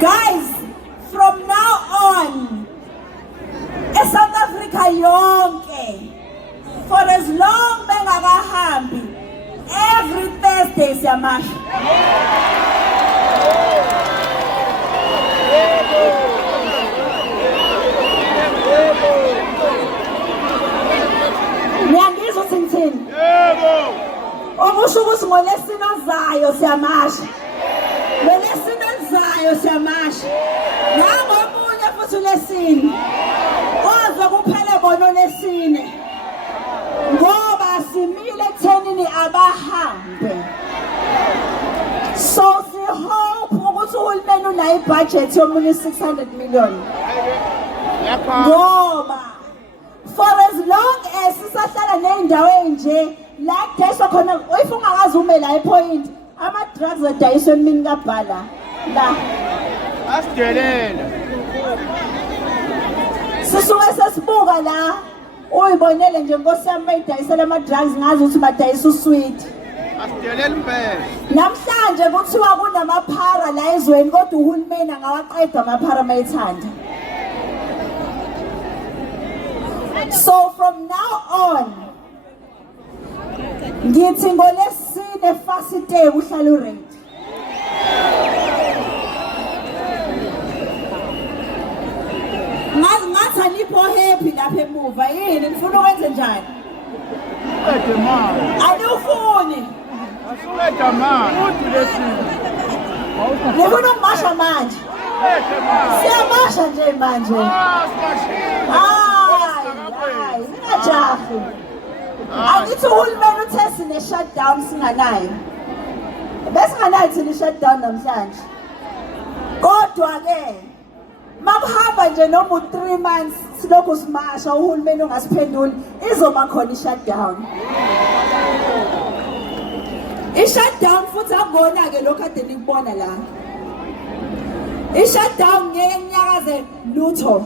Guys, from now on, South Africa yonke, for as long bengakahambi, every Thursday siyamasha. Ngiyangizwa ukuthi ngithini? Yebo. Okusho ukuthi ngoLwesine ozayo siyamasha. ngoLwesine ozayo siyamasha. Nangomunye futhi uLwesine. Oza kuphela bona uLwesine. Ngoba simile ekuthenini abahambe. So sihope ukuthi uhulumeni unayo ibudget yomunye 600 million. Ngoba for as long as sisahlala ney'ndawo ey'nje la kudayiswa khona if ungakazi ume la ePoint ama-drugs adayiswa emini kaBhala la Asidelela. sisuke sesibuka la uyibonele nje nkosi yami bayidayisela ama-drugs ngazi ukuthi badayisa uswiti Asidelela impela. namhlanje kuthiwa kunamaphara la ezweni kodwa uhulumeni angawaqeda amaphara mayethanda. So from now on, ngithi ngoLwesine fasite uhlala uready. Ngathi anipho happy lapha emuva yini nifuna ukwenze njani? Uqede manje. Anifuni. Asiqeda manje. Uthi lesini. Nifuna ukumasha manje. Uqede manje. Siyamasha nje manje. Sibashile. Hayi, singajahi. Angithi uhulumeni uthe sine-shutdown singanayo. Besinganayo thina i-shutdown namhlanje. Kodwa-ke, makuhamba nje noma u-3 months silokhu simasha uhulumeni ungasiphenduli, izoba khona i-shutdown. I-shutdown futhi akubona-ke lokhu kade nikubona la. I-shutdown ngeke nginyakaze lutho.